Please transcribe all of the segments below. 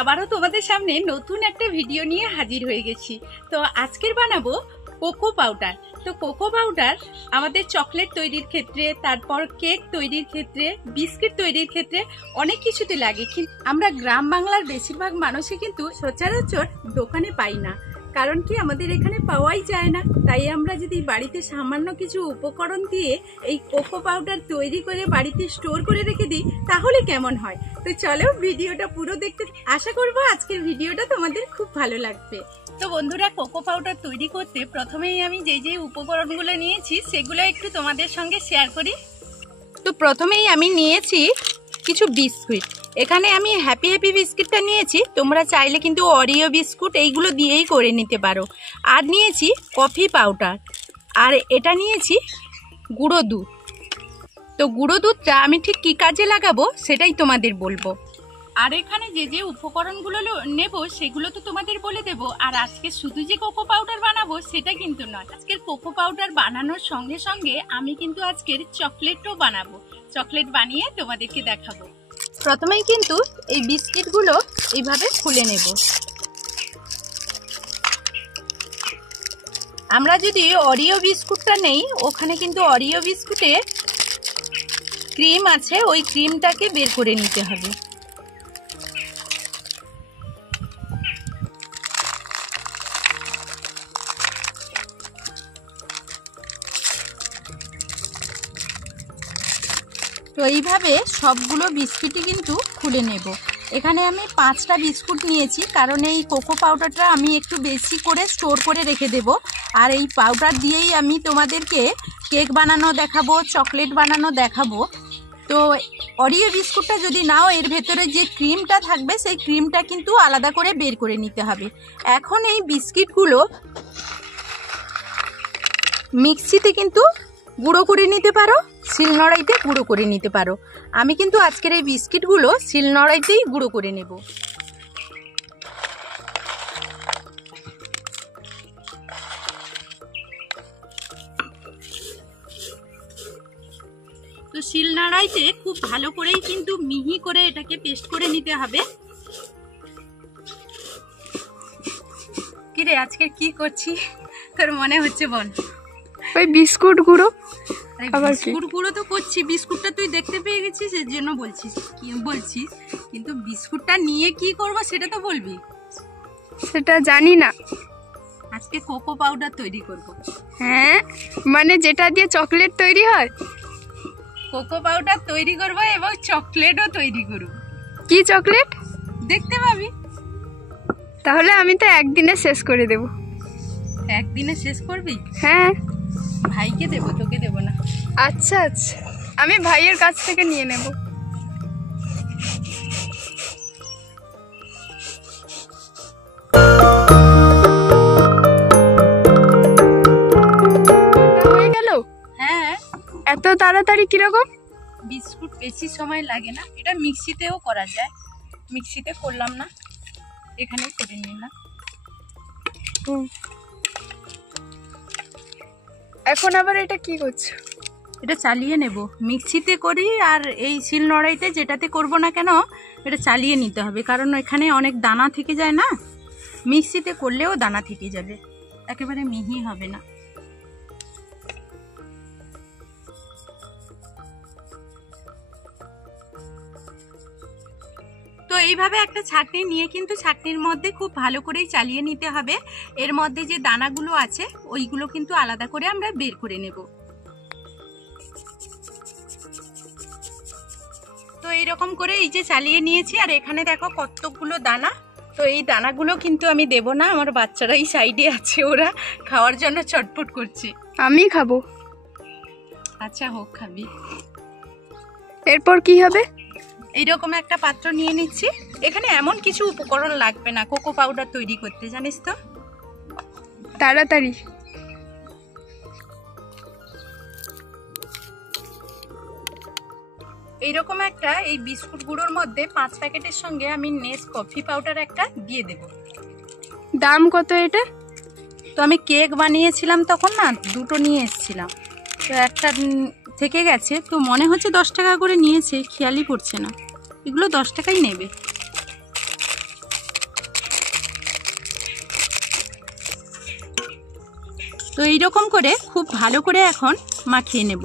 আবারও তোমাদের সামনে নতুন একটা ভিডিও নিয়ে হাজির হয়ে গেছি। তো আজকের বানাবো কোকো পাউডার। তো কোকো পাউডার আমাদের চকলেট তৈরির ক্ষেত্রে, তারপর কেক তৈরির ক্ষেত্রে, বিস্কিট তৈরির ক্ষেত্রে অনেক কিছুতে লাগে, কিন্তু আমরা গ্রাম বাংলার বেশিরভাগ মানুষই কিন্তু সচরাচর দোকানে পাই না। কারণ কি, আমাদের এখানে পাওয়াই যায় না। তাই আমরা যদি বাড়িতে সামান্য কিছু উপকরণ দিয়ে এই কোকো পাউডার তৈরি করে বাড়িতে স্টোর করে রেখে দিই, তাহলে কেমন হয়? তো চলো ভিডিওটা পুরো দেখতে। আশা করবো আজকের ভিডিওটা তোমাদের খুব ভালো লাগবে। তো বন্ধুরা, কোকো পাউডার তৈরি করতে প্রথমেই আমি যে উপকরণগুলো নিয়েছি সেগুলো একটু তোমাদের সঙ্গে শেয়ার করি। তো প্রথমেই আমি নিয়েছি কিছু বিস্কুট। এখানে আমি হ্যাপি বিস্কিটটা নিয়েছি, তোমরা চাইলে কিন্তু অরিও বিস্কুট এইগুলো দিয়েই করে নিতে পারো। আর নিয়েছি কফি পাউডার, আর এটা নিয়েছি গুঁড়ো দুধ। তো গুঁড়ো দুধটা আমি ঠিক কী কাজে লাগাবো সেটাই তোমাদের বলবো। আর এখানে যে উপকরণগুলো নেব সেগুলো তো তোমাদের বলে দেবো। আর আজকে শুধু যে কোকো পাউডার বানাবো সেটা কিন্তু নয়, আজকের কোকো পাউডার বানানোর সঙ্গে সঙ্গে আমি কিন্তু আজকের চকলেটও বানাবো। চকলেট বানিয়ে তোমাদেরকে দেখাবো। প্রথমেই কিন্তু এই বিস্কিটগুলো এইভাবে খুলে নেব। আমরা যদি অরিও বিস্কুটটা নেই, ওখানে কিন্তু অরিও বিস্কুটে ক্রিম আছে, ওই ক্রিমটাকে বের করে নিতে হবে। তো এইভাবে সবগুলো বিস্কুটই কিন্তু খুলে নেব। এখানে আমি 5টা বিস্কুট নিয়েছি, কারণ এই কোকো পাউডারটা আমি একটু বেশি করে স্টোর করে রেখে দেব। আর এই পাউডার দিয়েই আমি তোমাদেরকে কেক বানানো দেখাবো, চকলেট বানানো দেখাবো। তো অরিও বিস্কুটটা যদি নাও, এর ভেতরে যে ক্রিমটা থাকবে সেই ক্রিমটা কিন্তু আলাদা করে বের করে নিতে হবে। এখন এই বিস্কিটগুলো মিক্সিতে কিন্তু গুঁড়ো করে নিতে পারো, শিলনোড়াইতে গুঁড়ো করে নিতে পারো। আমি কিন্তু আজকের এই বিস্কিটগুলো শিলনোড়াইতেই গুঁড়ো করে নেব। তো শিলনোড়াইতে খুব ভালো করেই কিন্তু মিহি করে এটাকে পেস্ট করে নিতে হবে। কিরে, আজকে কি করছি তোর মনে হচ্ছে বল? ওই বিস্কুট গুঁড়ো। বিস্কুট গুঁড়ো তো করছি, বিস্কুটটা তুই দেখতে পেয়ে গেছিস এর জন্য বলছিস, কিন্তু বিস্কুটটা নিয়ে কি করব সেটা তো বলবি। সেটা জানি না। আজকে কোকো পাউডার তৈরি করব। হ্যাঁ, মানে যেটা দিয়ে চকলেট তৈরি হয়। কোকো পাউডার তৈরি করব এবং চকলেটও তৈরি করব। কি চকলেট? দেখতে পাবি। তাহলে আমি তো একদিনে শেষ করে দেব। একদিনে শেষ করবি? হ্যাঁ। ভাইকে দেবো, তোকে দেবো না। আচ্ছা আচ্ছা, আমি ভাইয়ের কাছ থেকে নিয়ে নেব। হয়ে গেল? হ্যাঁ। এত তাড়াতাড়ি কিরকম? বিস্কুট বেশি সময় লাগে না, এটা মিক্সিতেও করা যায়। মিক্সিতে করলাম না, এখানে করে নিলাম। এখন আবার এটা কি করছো? এটা চালিয়ে নেব। মিক্সিতে করি আর এই শিলনোড়াইতে যেটাতে করব না কেন, এটা চালিয়ে নিতে হবে, কারণ এখানে অনেক দানা থেকে যায় না। মিক্সিতে করলেও দানা থেকে যাবে, একেবারে মিহি হবে না। তো এইভাবে একটা ছাঁকনি নিয়ে কিন্তু ছাঁকনির মধ্যে খুব ভালো করেই চালিয়ে নিতে হবে। এর মধ্যে যে দানাগুলো আছে ওইগুলো কিন্তু আলাদা করে আমরা বের করে নেব। তো এইরকম করে এই যে চালিয়ে নিয়েছি, আর এখানে দেখো কতগুলো দানা। তো এই দানাগুলো কিন্তু আমি দেব না, আমার বাচ্চারা এই সাইডে আছে, ওরা খাওয়ার জন্য চটপট করছে। আমি খাবো। আচ্ছা হোক, খাবি। এরপর কি হবে? এইরকম একটা পাত্র নিয়ে নিচ্ছি। এখানে এমন কিছু উপকরণ লাগবে না কোকো পাউডার তৈরি করতে, জানিস তো। তাড়াতাড়ি। এইরকম একটা, এই বিস্কুট গুঁড়োর মধ্যে 5 প্যাকেটের সঙ্গে আমি নেসকফি পাউডার একটা দিয়ে দেব। দাম কত এটা? তো আমি কেক বানিয়েছিলাম তখন না, 2টো নিয়ে এসেছিলাম, তো একটা থেকে গেছে, তো মনে হচ্ছে 10 টাকা করে নিয়েছে, খেয়ালই পড়ছে না। এগুলো 10 টাকাই নেবে। তো এইরকম করে খুব ভালো করে এখন মাখিয়ে নেব।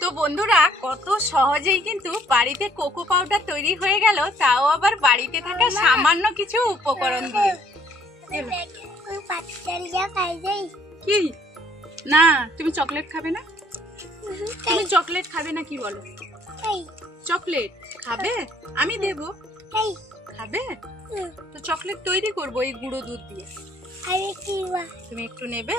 তো বন্ধুরা, কত সহজেই কিন্তু বাড়িতে কোকো পাউডার তৈরি হয়ে গেল, তাও আবার বাড়িতে থাকা সামান্য কিছু উপকরণ দিয়ে। কি না, তুমি চকলেট খাবে না? তুমি চকলেট খাবে না কি বলো? চকলেট খাবে? আমি দেব, খাবে? তো চকলেট তৈরি করবো এই গুঁড়ো দুধ দিয়ে। তুমি একটু নেবে?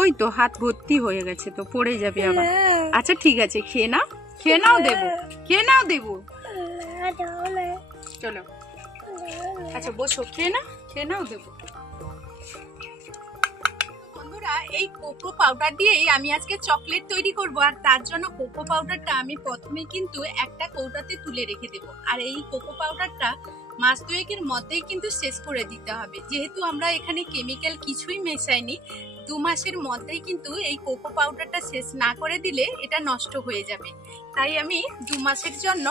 ওই তো হাত ভর্তি হয়ে গেছে, তো পড়ে যাবে আবার। আচ্ছা ঠিক আছে, খেয়ে নাও, খেয়ে নাও, দেবো, খেয়ে নাও, দেবো। চলো, আচ্ছা বসো, খেয়ে নাও, দেবো। বন্ধুরা, এই কোকো পাউডার দিয়েই আমি আজকে চকলেট তৈরি করব, আর তার জন্য কোকো পাউডারটা আমি প্রথমে কিন্তু একটা কৌটাতে তুলে রেখে দেব। আর এই কোকো পাউডারটা মাস দুয়েকের মধ্যেই কিন্তু শেষ করে দিতে হবে, যেহেতু আমরা এখানে কেমিক্যাল কিছুই মেশাইনি। 2 মাসের মধ্যেই কিন্তু এই কোকো পাউডারটা শেষ না করে দিলে এটা নষ্ট হয়ে যাবে। তাই আমি 2 মাসের জন্য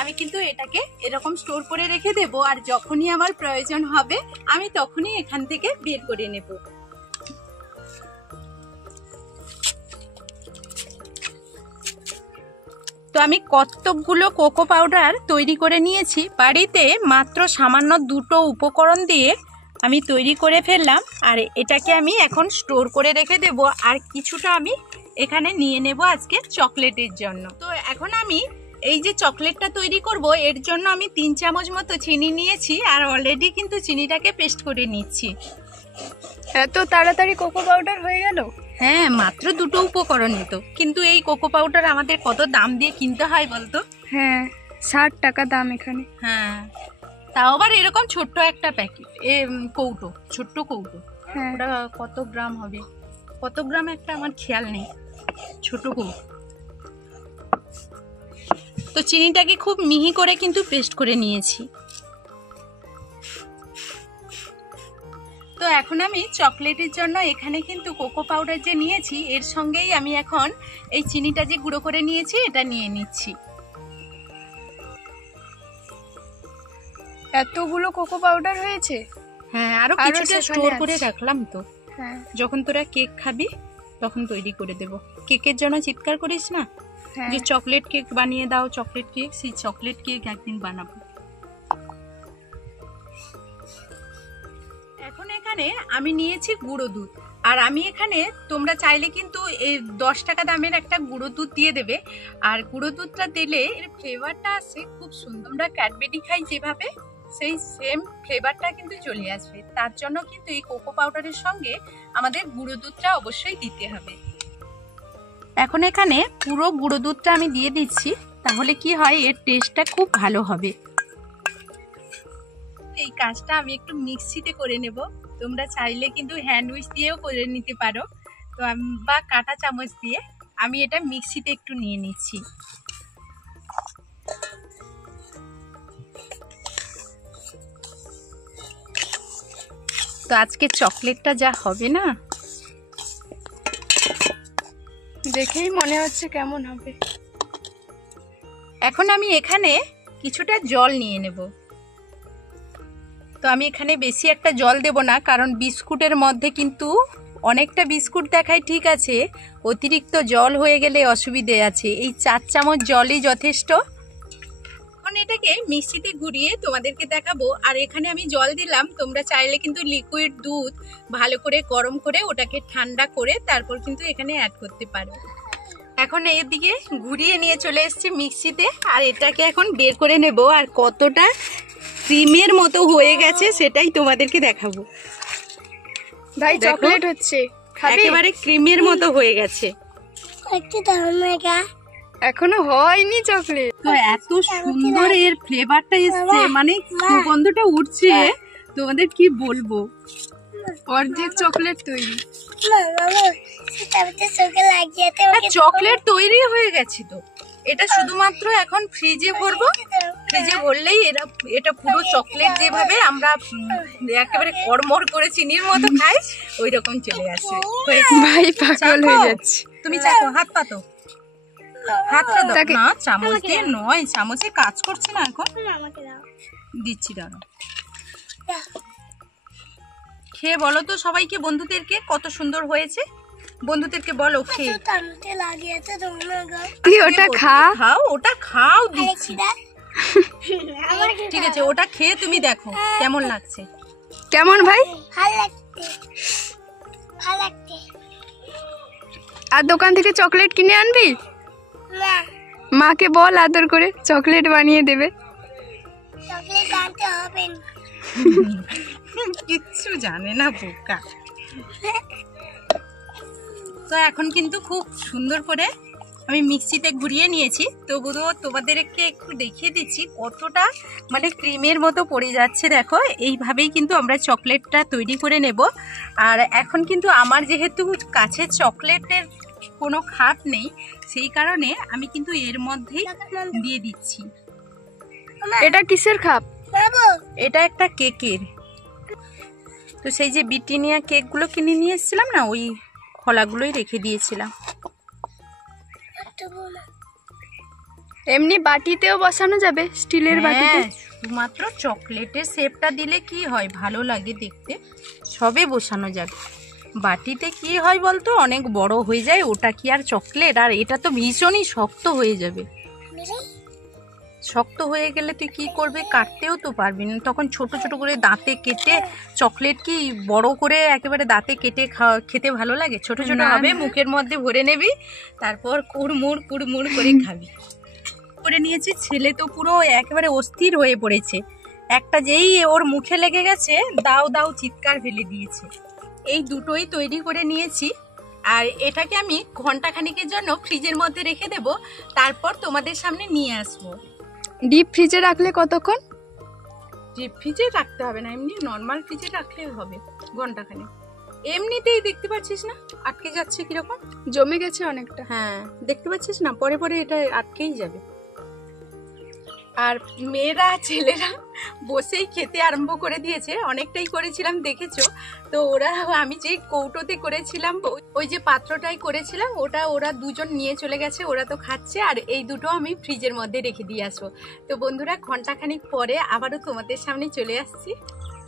আমি কিন্তু এটাকে এরকম স্টোর করে রেখে দেব, আর যখনই আমার প্রয়োজন হবে আমি তখনই এখান থেকে বের করে নেব। তো আমি কতগুলো কোকো পাউডার তৈরি করে নিয়েছি, বাড়িতে মাত্র সামান্য 2টো উপকরণ দিয়ে আমি তৈরি করে ফেললাম। আর এটাকে আমি এখন স্টোর করে রেখে দেব, আর কিছুটা আমি এখানে নিয়ে নেব আজকে চকলেটের জন্য। তো এখন আমি এই যে চকলেটটা তৈরি করব, এর জন্য আমি 3 চামচ মতো চিনি নিয়েছি, আর অলরেডি কিন্তু চিনিটাকে পেস্ট করে নিচ্ছি। এত তাড়াতাড়ি কোকো পাউডার হয়ে গেল? হ্যাঁ, মাত্র 2টো উপকরণই তো, কিন্তু এই কোকো পাউডার আমাদের কত দাম দিয়ে কিনতে হয় বলতো? হ্যাঁ, 60 টাকা দাম এখানে। হ্যাঁ, তাও আবার এরকম ছোট্ট একটা প্যাকেট, কৌটো, ছোট্ট কৌটো। হ্যাঁ, ওটা কত গ্রাম হবে, কত গ্রাম একটা আমার খেয়াল নেই, ছোট কৌটো। তো চিনিটাকে খুব মিহি করে কিন্তু পেস্ট করে নিয়েছি। তো এখন আমি চকলেটের জন্য এখানে কিন্তু কোকো পাউডার যে নিয়েছি, এর সঙ্গেই আমি এখন এই চিনিটা যে গুঁড়ো করে নিয়েছি এটা নিয়ে নিচ্ছি। এতগুলো কোকো পাউডার হয়েছে? হ্যাঁ, আরো কিছুটা স্টোর করে রাখলাম তো। হ্যাঁ, যখন তোরা কেক খাবি তখন তৈরি করে দেব। কেকের জন্য চিৎকার করিস না যে চকলেট কেক বানিয়ে দাও, চকলেট কেক। সেই চকলেট কেক একদিন বানাবো। এখন এখানে আমি নিয়েছি গুঁড়ো দুধ, আর আমি এখানে তোমরা চাইলে কিন্তু এই 10 টাকা দামের একটা গুঁড়ো দুধ দিয়ে দেবে। আর গুঁড়ো দুধটা দিলে এর ফ্লেভারটা আসে খুব সুন্দর। আমরা ক্যাডবেরি খাই যেভাবে, সেই সেম ফ্লেভারটা কিন্তু চলে আসবে। তার জন্য কিন্তু এই কোকো পাউডারের সঙ্গে আমাদের গুঁড়ো দুধটা অবশ্যই দিতে হবে। এখন এখানে পুরো গুঁড়ো দুধটা আমি দিয়ে দিচ্ছি, তাহলে কি হয়, এর টেস্টটা খুব ভালো হবে। এই কাজটা আমি একটু মিক্সিতে করে নেব। তোমরা চাইলে কিন্তু হ্যান্ড উইচ দিয়েও করে নিতে পারো, তো বা কাঁটা চামচ দিয়ে। আমি এটা মিক্সিতে একটু নিয়ে নিচ্ছি। তো আজকে চকলেটটা যা হবে না, দেখেই মনে হচ্ছে কেমন হবে। এখন আমি এখানে কিছুটা জল নিয়ে নেব। তো আমি এখানে বেশি একটা জল দেব না, কারণ বিস্কুটের মধ্যে কিন্তু অনেকটা বিস্কুট দেখায়, ঠিক আছে, অতিরিক্ত জল হয়ে গেলে অসুবিধে আছে। এই 4 চামচ জলই যথেষ্ট। এখন এটাকে মিক্সিতে ঘুরিয়ে তোমাদেরকে দেখাবো। আর এখানে আমি জল দিলাম, তোমরা চাইলে কিন্তু লিকুইড দুধ ভালো করে গরম করে ওটাকে ঠান্ডা করে তারপর কিন্তু এখানে অ্যাড করতে পারো। এখন এদিকে ঘুরিয়ে নিয়ে চলে এসেছি মিক্সিতে, আর এটাকে এখন বের করে নেব। আর কতটা ক্রিমের মতো হয়ে গেছে সেটাই তোমাদেরকে দেখাবো। ভাই চকলেট হচ্ছে, একেবারে ক্রিমের মতো হয়ে গেছে। এখনো হয়নি চকলেট। তো এত সুন্দর এর ফ্লেভারটা এসছে, মানে সুগন্ধটা উঠছে, তোমাদের কি বলবো। অর্ধেক চকলেট তৈরি। চকলেট তৈরি হয়ে গেছে। তো এটা শুধুমাত্র এখন ফ্রিজে ভরবো, ফ্রিজে ভরলেই এটা পুরো চকলেট যেভাবে আমরা একেবারে কড়মড় করে চিনির মতো খাই ওই রকম চলে আসে। ভাই পাগল হয়ে যাচ্ছে। তুমি চাকো, হাত পাতো, হাতটা দাও না, চামচ দিয়ে নয়, চামচে কাজ করছে না এখন। দিচ্ছি, দাঁড়াও। খেয়ে বলো তো সবাইকে, বন্ধুদেরকে কত সুন্দর হয়েছে। বন্ধুদেরকে বলো খেয়ে। তুই ওটা খাও, ওটা খাও, দিচ্ছি। ঠিক আছে, ওটা খেয়ে তুমি দেখো কেমন লাগছে। কেমন ভাই? আর দোকান থেকে চকলেট কিনে আনবি? মাকে বল আদর করে চকলেট বানিয়ে দেবে। কিচ্ছু জানে না বোকা। তো এখন কিন্তু খুব সুন্দর করে আমি মিক্সিতে ঘুরিয়ে নিয়েছি, তবুও তোমাদেরকে একটু দেখিয়ে দিচ্ছি কতটা মানে ক্রিমের মতো পড়ে যাচ্ছে। দেখো, এইভাবেই কিন্তু আমরা চকলেটটা তৈরি করে নেব। আর এখন কিন্তু আমার যেহেতু কাছে চকলেটের কোনো খাপ নেই, সেই কারণে আমি কিন্তু এর মধ্যেই দিয়ে দিচ্ছি। এটা কিসের খাপ? এটা একটা কেকের। তো সেই যে ব্রিটানিয়া কেকগুলো কিনে নিয়ে এসেছিলাম না, ওই খোলাগুলোই রেখে দিয়েছিলাম। এমনি বাটিতেও বসানো যাবে, স্টিলের বাটিতে। শুধুমাত্র চকলেটের শেপটা দিলে কি হয়, ভালো লাগে দেখতে, সবে বসানো যাবে। বাটিতে কি হয় বলতো, অনেক বড় হয়ে যায়, ওটা কি আর চকলেট? আর এটা তো ভীষণই শক্ত হয়ে যাবে। শক্ত হয়ে গেলে তুই কি করবে, কাটতেও তো পারবি না। তখন ছোট ছোট করে দাঁতে কেটে, চকলেট কি বড় করে একেবারে দাঁতে কেটে খেতে ভালো লাগে? ছোট ছোট হবে, মুখের মধ্যে ভরে নেবি, তারপর কুড়মুড় কুড়মুড় করে খাবি। করে নিয়েছি, ছেলে তো পুরো একেবারে অস্থির হয়ে পড়েছে। একটা যেই ওর মুখে লেগে গেছে, দাও দাও চিৎকার ফেলে দিয়েছে। এই দুটোই তৈরি করে নিয়েছি, আর এটাকে আমি ঘন্টাখানিকের জন্য ফ্রিজের মধ্যে রেখে দেব, তারপর তোমাদের সামনে নিয়ে আসবো। ডিপ ফ্রিজে রাখলে কতক্ষণ? ডিপ ফ্রিজে রাখতে হবে না, এমনি নর্মাল ফ্রিজে রাখলে হবে ঘন্টাখানিক। এমনিতেই দেখতে পাচ্ছিস না আটকে যাচ্ছে, কিরকম জমে গেছে অনেকটা। হ্যাঁ, দেখতে পাচ্ছিস না, পরে পরে এটা আটকেই যাবে। আর মেয়েরা ছেলেরা বসেই খেতে আরম্ভ করে দিয়েছে, অনেকটাই করেছিলাম দেখেছো তো। ওরা, আমি যে কৌটোতে করেছিলাম, ওই যে পাত্রটাই করেছিলাম, ওটা ওরা দুজন নিয়ে চলে গেছে, ওরা তো খাচ্ছে। আর এই দুটো আমি ফ্রিজের মধ্যে রেখে দিয়ে আসবো। তো বন্ধুরা, ঘন্টাখানিক পরে আবারও তোমাদের সামনে চলে আসছি।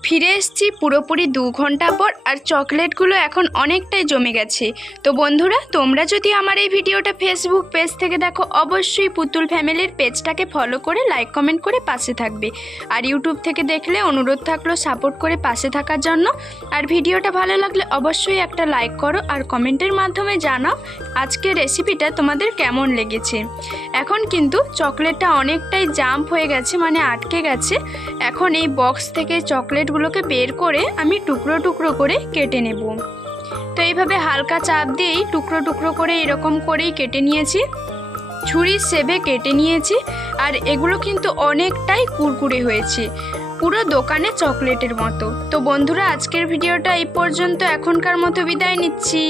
ফিরে এসেছি পুরোপুরি 2 ঘন্টা পর, আর চকলেটগুলো এখন অনেকটাই জমে গেছে। তো বন্ধুরা, তোমরা যদি আমার এই ভিডিওটা ফেসবুক পেজ থেকে দেখো, অবশ্যই পুতুল ফ্যামিলির পেজটাকে ফলো করে লাইক কমেন্ট করে পাশে থাকবে। আর ইউটিউব থেকে দেখলে অনুরোধ থাকলো সাপোর্ট করে পাশে থাকার জন্য। আর ভিডিওটা ভালো লাগলে অবশ্যই একটা লাইক করো, আর কমেন্টের মাধ্যমে জানাও আজকের রেসিপিটা তোমাদের কেমন লেগেছে। এখন কিন্তু চকলেটটা অনেকটাই জাম্প হয়ে গেছে, মানে আটকে গেছে। এখন এই বক্স থেকে চকলেটগুলোকে বের করে আমি টুকরো টুকরো করে কেটে নেব। তো এইভাবে হালকা চাপ দিয়েই টুকরো টুকরো করে এরকম করেই কেটে নিয়েছি, ছুরির শেপে কেটে নিয়েছি। আর এগুলো কিন্তু অনেকটাই কুরকুরে হয়েছে, পুরো দোকানে চকলেটের মতো। তো বন্ধুরা, আজকের ভিডিওটা এই পর্যন্ত, এখনকার মতো বিদায় নিচ্ছি।